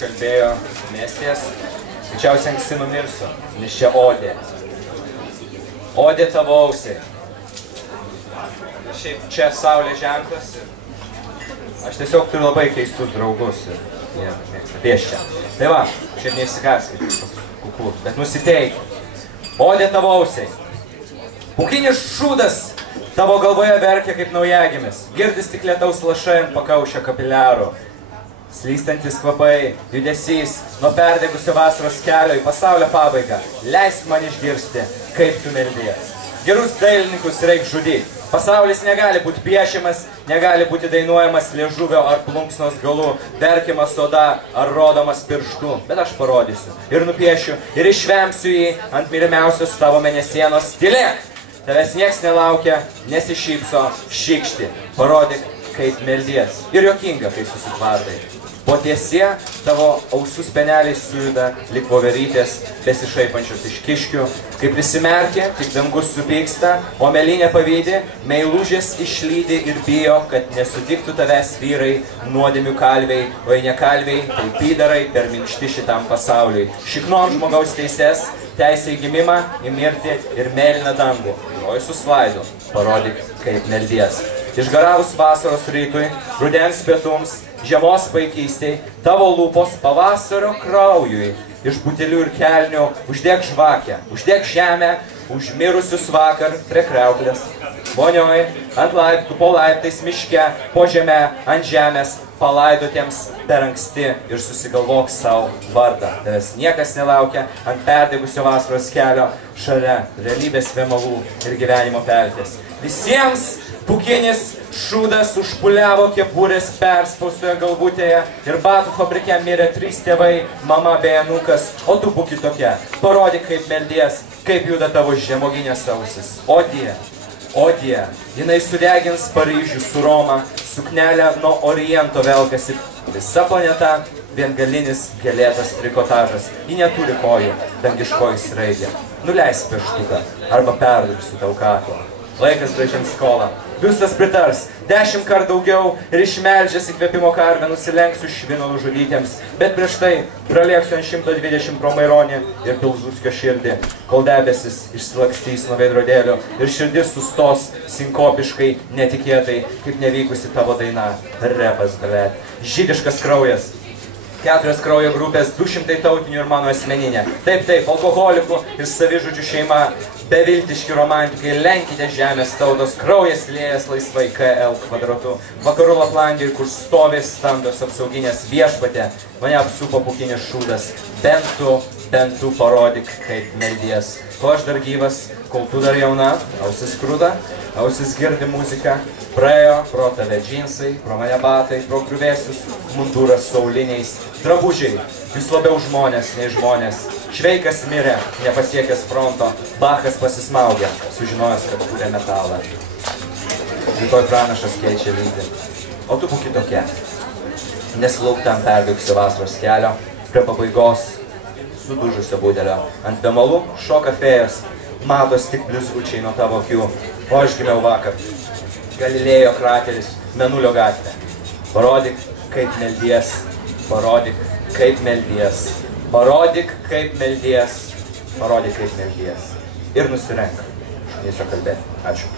kalbėjo Mesijas, greičiausiai anksti numirsiu, nes čia odė. Odė tavo ausiai. Šiaip čia saulė ženklas. Aš tiesiog turiu labai keistus draugus ir jie mėgsta piešti. Tai va, šiaip neišsigaskit, kuklus, bet nusiteik. Odė tavo ausiai. Pūkinis šūdas tavo galvoje verkia kaip naujagimis. Girdis tik lietaus lašai ant pakaušio kapiliarų. Slystantis kvapai, judesys, nuo perdegusio vasaros kelio į pasaulio pabaigą. Leisk man išgirsti, kaip tu meldies. Gerus dailininkus reik žudyti. Pasaulis negali būti piešiamas, negali būti dainuojamas liežuvio ar plunksnos galų, verkiamas oda ar rodomas pirštu. Bet aš parodysiu ir nupiešiu ir išvemsiu jį ant mylimiausios tavo mėnesienos. Tylėk! Tavęs nieks nelaukia, nesišypso, šykšti. Parodyk, kaip meldies. Ir juokinga, kai susitvardai. Po tiesie tavo ausų speneliai sujuda lyg voverytės, besišaipančios iš kiškių. Kai prisimerkia, tik dangus supyksta, o mėlynė pavydi, meilužės išlydi ir bijo, kad nesutiktų tavęs vyrai, nuodėmių kalviai, o jei ne kalviai, tai pydarai per minkšti šitam pasauliui. Šiknom žmogaus teises, teisę į gimimą, į mirtį ir mėlyną dangų. Groju su slaidu, parodyk, kaip meldies. Išgaravus vasaros rytui, rudens pietums, žiemos vaikystei, tavo lūpos pavasario kraujui. Iš butelių ir kelnių uždėk žvakę, uždėk žemę, užmirusius vakar prie kriauklės. Vonioj, ant laiptų, po laiptais, miške, po žeme, ant žemės, palaidotiems per anksti ir susigalvok savo vardą. Tavęs niekas nelaukia ant perdegusio vasaros kelio, šalia realybės vėmalų ir gyvenimo pelkės. Visiems pūkinis šūdas užpuliavo kepurės perspaustoje galvutėje ir batų fabrike mirė 3 tėvai, mama bei anūkas, o tu būk kitokia. Parodyk, kaip meldies, kaip juda tavo žemoginės ausis. O die, jinai sudegins Paryžių su Roma, suknelę nuo Oriento velkasi. Visa planeta viengalinis gėlėtas trikotažas. Ji neturi kojų, dangiškoji sraigė. Nuleisk pieštuką arba perdursiu tau kaklą. Laikas grąžins skolą. Biustas pritars, 10 kart daugiau ir išmeldžias įkvėpimo karvę nusilenksiu švino nužudytiems. Bet prieš tai pralėksiu ant 120 pro Maironį ir Pilzutskio širdį, kol debesis išsilakstys nuo veidrodėlio ir širdis sustos sinkopiškai, netikėtai, kaip nevykusi tavo daina. Repas galėt. Žydiškas kraujas. 4 kraujo grupės, 200 tautinių ir mano asmeninė. Taip, alkoholikų ir savižudžių šeima, beviltiški romantikai, lenkite žemės tautos, kraujas liejas laisvai KL kvadratu. Vakarų Laplandijai, kur stovės standos apsauginės viešpatė, mane apsupo pūkinis šūdas. Bent tu parodyk, kaip meldies. Ko aš dar gyvas, kol tu dar jauna, ausis kruda, ausis girdi muziką. Praėjo pro tave džinsai, pro mane batai, pro griuvėsius, munduras sauliniais. Drabužiai, jūs labiau žmonės nei žmonės. Šveikas mirė, nepasiekęs fronto, Bachas pasismaugė, sužinojęs, kad kūrė metalą. Rytoj pranašas keičia lydį. O tu būk kitokia. Nesilauk tam perdegusio vasaros kelio, prie pabaigos sudužusio budelio. Ant bemalų šoka fėjos, matos tik blizgučiai nuo tavo akių. O aš gimiau vakar. Galilėjo krateris, Mėnulio gatvė. Parodyk, kaip meldies. Parodyk, kaip meldies. Parodyk, kaip meldies. Parodyk, kaip meldies. Ir nusirenk. Šunysio kalbėti. Ačiū.